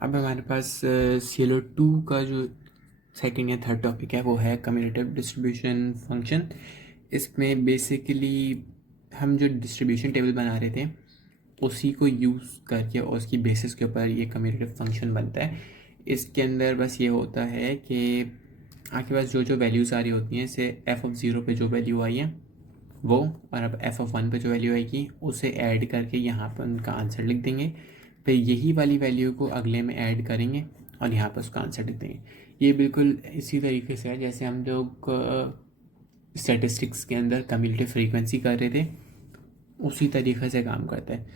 अब हमारे पास ClO2 का जो सेकंड या थर्ड टॉपिक है वो है कम्यूटेटिव डिस्ट्रीब्यूशन फंक्शन। इसमें बेसिकली हम जो डिस्ट्रीब्यूशन टेबल बना रहे थे उसी को यूज़ करके और उसकी बेसिस के ऊपर ये कम्यूटेटिव फंक्शन बनता है। इसके अंदर बस ये होता है कि आपके पास जो जो वैल्यूज़ आ रही होती हैं, जैसे f(0) पे जो वैल्यू आई है वो, और अब f(1) पे जो वैल्यू आएगी उसे ऐड करके यहाँ पर उनका आंसर लिख देंगे। फिर यही वाली वैल्यू को अगले में ऐड करेंगे और यहाँ पर उसका आंसर लिख देंगे। ये बिल्कुल इसी तरीके से है जैसे हम लोग स्टैटिस्टिक्स के अंदर कम्यूटेटिव फ्रीक्वेंसी कर रहे थे, उसी तरीके से काम करता है।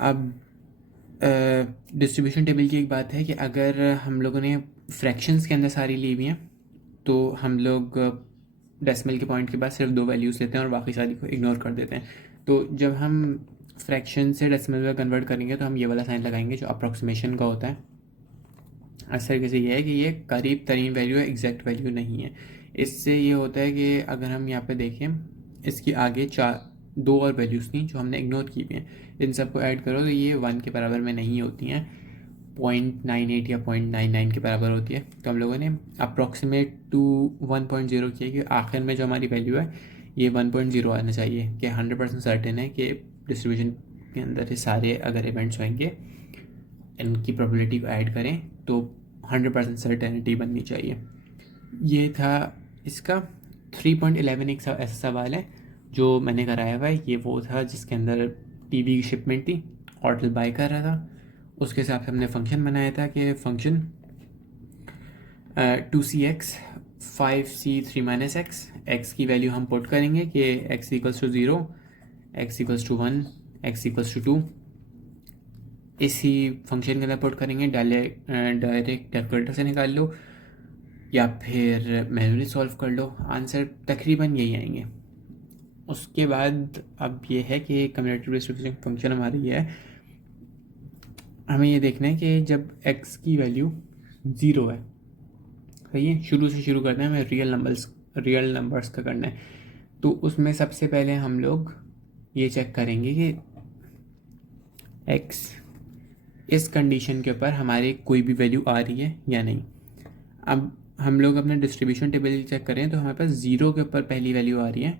अब डिस्ट्रीब्यूशन टेबल की एक बात है कि अगर हम लोगों ने फ्रैक्शंस के अंदर सारी ली हुई हैं तो हम लोग डेसिमल के पॉइंट के बाद सिर्फ 2 वैल्यूज़ लेते हैं और बाकी सारी को इग्नोर कर देते हैं। तो जब हम फ्रैक्शन से डेसिमल में कन्वर्ट करेंगे तो हम ये वाला साइन लगाएंगे जो अप्रॉक्सीमेशन का होता है। इस तरीके से ये है कि ये करीब तरीन वैल्यू है, एग्जैक्ट वैल्यू नहीं है। इससे ये होता है कि अगर हम यहाँ पे देखें, इसकी आगे 2 और वैल्यूज़ थी जो हमने इग्नोर की हुई हैं, इन सबको ऐड करो तो ये 1 के बराबर में नहीं होती हैं, 0.98 या 0.99 के बराबर होती है। तो हम लोगों ने अप्रॉक्सीमेट टू 1.0 किया कि आखिर में जो हमारी वैल्यू है ये 1.0 आना चाहिए, कि 100% सर्टेन है कि डिस्ट्रीब्यूशन के अंदर ये सारे अगर इवेंट्स होंगे इनकी प्रोबेबिलिटी को ऐड करें तो 100% सर्टेनिटी बननी चाहिए। ये था इसका 3.11। एक ऐसा सवाल है जो मैंने कराया हुआ है, ये वो था जिसके अंदर टीवी की शिपमेंट थी, होटल बाय कर रहा था, उसके हिसाब से हमने फंक्शन बनाया था कि function 2cx 5c3 minus x, x की वैल्यू हम पुट करेंगे कि x equals to 0, x equals to 1, x equals to 2, इसी फंक्शन के अंदर पुट करेंगे। डायरेक्ट कैलकुलेटर से निकाल लो या फिर मैनुअली सॉल्व कर लो, आंसर तकरीबन यही आएंगे। उसके बाद अब ये है कि कम्यूटेटिव डिस्ट्रीब्यूशन फंक्शन हमारी ये है, हमें ये देखना है कि जब x की वैल्यू 0 है, सही है, शुरू से शुरू करना है, हमें रियल नंबर्स का करना है। तो उसमें सबसे पहले हम लोग ये चेक करेंगे कि x इस कंडीशन के ऊपर हमारे कोई भी वैल्यू आ रही है या नहीं। अब हम लोग अपने डिस्ट्रीब्यूशन टेबल चेक करें तो हमारे पास 0 के ऊपर पहली वैल्यू आ रही है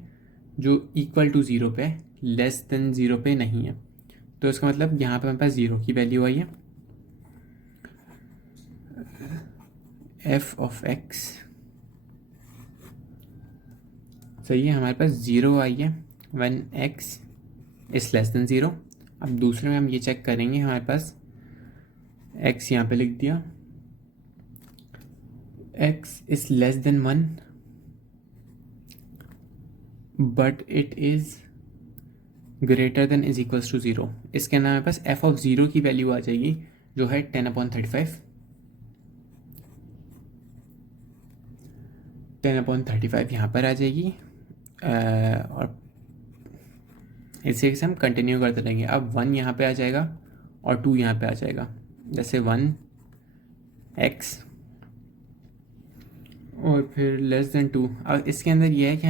जो इक्वल टू 0 पे, लेस देन 0 पे नहीं है। तो इसका मतलब यहाँ पे हमारे पास 0 की वैल्यू आई है, f ऑफ x, सही है, हमारे पास 0 आई है when x is less then 0। अब दूसरे में हम ये चेक करेंगे, हमारे पास x यहाँ पे लिख दिया, x is less than 1 but it is greater than is equals to 0। इसके अंदर हमारे पास f ऑफ 0 की वैल्यू आ जाएगी जो है 10/35। 10/35 यहाँ पर आ जाएगी और इसी से हम कंटिन्यू करते रहेंगे। अब 1 यहाँ पे आ जाएगा और 2 यहाँ पे आ जाएगा, जैसे 1x और फिर लेस देन 2। अब इसके अंदर ये है कि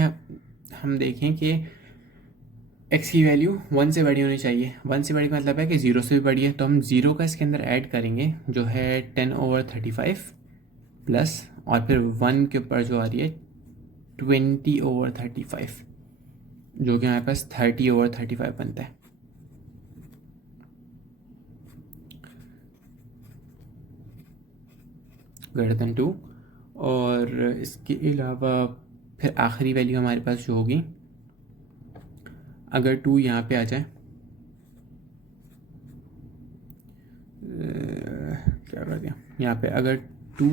हम देखें कि x की वैल्यू 1 से बड़ी होनी चाहिए। 1 से बड़ी का मतलब है कि 0 से भी बड़ी है, तो हम 0 का इसके अंदर ऐड करेंगे जो है 10/35 प्लस, और फिर 1 के ऊपर जो आ रही है 20/35, जो कि हमारे पास 30/35 बनता है। Greater than 2। और इसके अलावा फिर आखिरी वैल्यू हमारे पास जो होगी, अगर 2 यहाँ पे आ जाए, क्या कर दिया यहाँ पे, अगर 2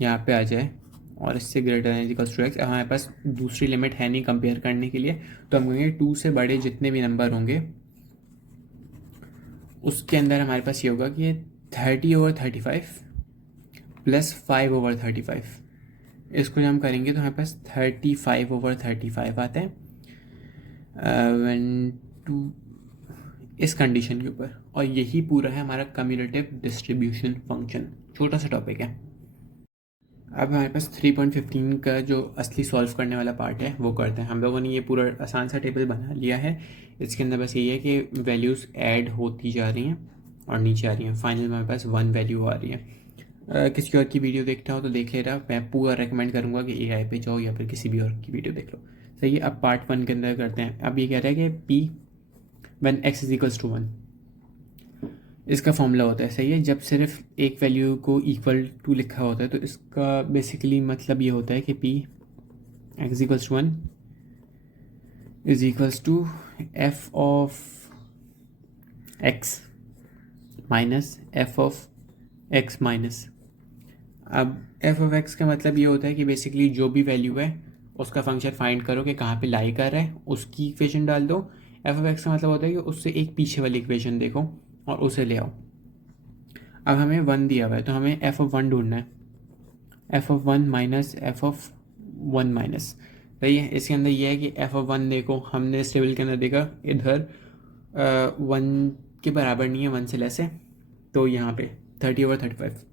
यहाँ पे आ जाए और इससे greater than equals to x, हमारे पास दूसरी लिमिट है नहीं कंपेयर करने के लिए, तो हम कहेंगे 2 से बड़े जितने भी नंबर होंगे उसके अंदर हमारे पास ये होगा कि 30/35 प्लस 5/35। इसको जब हम करेंगे तो हमारे पास 35/35 आता है वन टू इस कंडीशन के ऊपर। और यही पूरा है हमारा कम्यूटेटिव डिस्ट्रीब्यूशन फंक्शन। छोटा सा टॉपिक है। अब हमारे पास 3.15 का जो असली सॉल्व करने वाला पार्ट है वो करते हैं। हम लोगों ने ये पूरा आसान सा टेबल बना लिया है। इसके अंदर बस यही है कि वैल्यूज़ ऐड होती जा रही हैं और नीचे आ रही है। फाइनल में हमारे पास 1 वैल्यू आ रही है। किसी और की वीडियो देखना हो तो देख ले रहा, मैं पूरा रेकमेंड करूँगा कि एआई पे जाओ या फिर किसी भी और की वीडियो देख लो। सही है, अब पार्ट 1 के अंदर करते हैं। अब ये कह रहा है कि P when x is equals to 1, इसका फॉर्मूला होता है। सही है, जब सिर्फ एक वैल्यू को इक्वल टू लिखा होता है तो इसका बेसिकली मतलब ये होता है कि P x equals to 1 is equals to F of x minus F of x minus. अब एफ ऑफ एक्स का मतलब ये होता है कि बेसिकली जो भी वैल्यू है उसका फंक्शन फाइंड करो कि कहाँ पे लाई कर रहा है, उसकी इक्वेशन डाल दो। एफ ऑफ एक्स का मतलब होता है कि उससे एक पीछे वाली इक्वेशन देखो और उसे ले आओ। अब हमें 1 दिया हुआ है तो हमें एफ ऑफ 1 ढूंढना है। F of 1 minus F of 1 minus. सही है, इसके अंदर ये है कि एफ ऑफ 1 देखो, हमने इस टेबल के अंदर देखा इधर 1 के बराबर नहीं है, 1 से लेस है, तो यहाँ पे 30/35,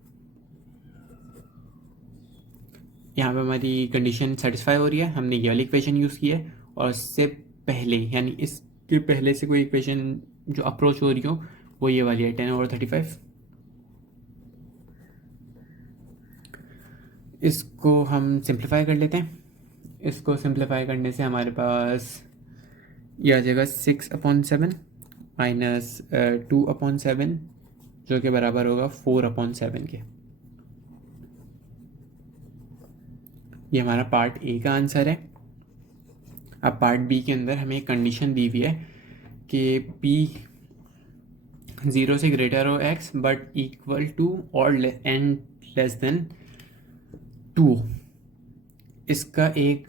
यहाँ पे हमारी कंडीशन सेटिस्फाई हो रही है। हमने ये वाली इक्वेशन यूज़ की है और इससे पहले यानी इसके पहले से कोई इक्वेशन जो अप्रोच हो रही हो वो ये वाली है 10/35। इसको हम सिंप्लीफाई कर लेते हैं। इसको सिंप्लीफाई करने से हमारे पास ये आ जाएगा 6/7 माइनस 2/7 जो कि बराबर होगा 4/7 के। ये हमारा पार्ट ए का आंसर है। अब पार्ट बी के अंदर हमें एक कंडीशन दी हुई है कि पी 0 से ग्रेटर हो x बट इक्वल टू और एंड लेस देन 2। इसका एक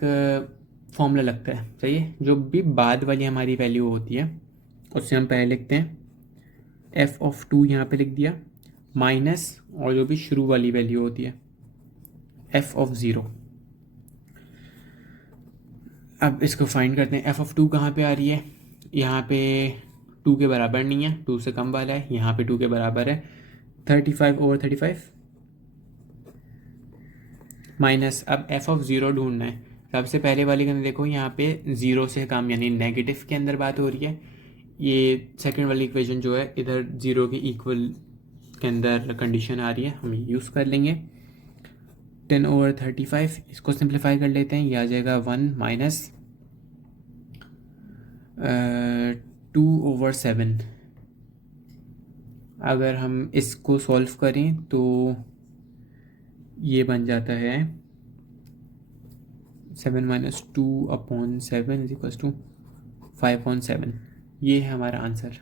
फॉर्मूला लगता है। सही है, जो भी बाद वाली हमारी वैल्यू होती है उससे हम पहले लिखते हैं एफ ऑफ 2, यहाँ पे लिख दिया, माइनस और जो भी शुरू वाली वैल्यू होती है एफ ऑफ 0। अब इसको फाइंड करते हैं। एफ ऑफ 2 कहाँ पे आ रही है, यहाँ पे 2 के बराबर नहीं है, 2 से कम वाला है, यहाँ पे 2 के बराबर है 35/35 माइनस। अब एफ ऑफ 0 ढूंढना है। सबसे पहले वाले के अंदर देखो, यहाँ पे 0 से कम यानी नेगेटिव के अंदर बात हो रही है। ये सेकंड वाली इक्वेशन जो है इधर 0 के इक्वल के अंदर कंडीशन आ रही है, हम यूज़ कर लेंगे 10/35। इसको सिंप्लीफाई कर लेते हैं, ये आ जाएगा 1 माइनस 2/7। अगर हम इसको सॉल्व करें तो ये बन जाता है 7 - 2/7 इज इक्वल्स टू 5/7। ये है हमारा आंसर।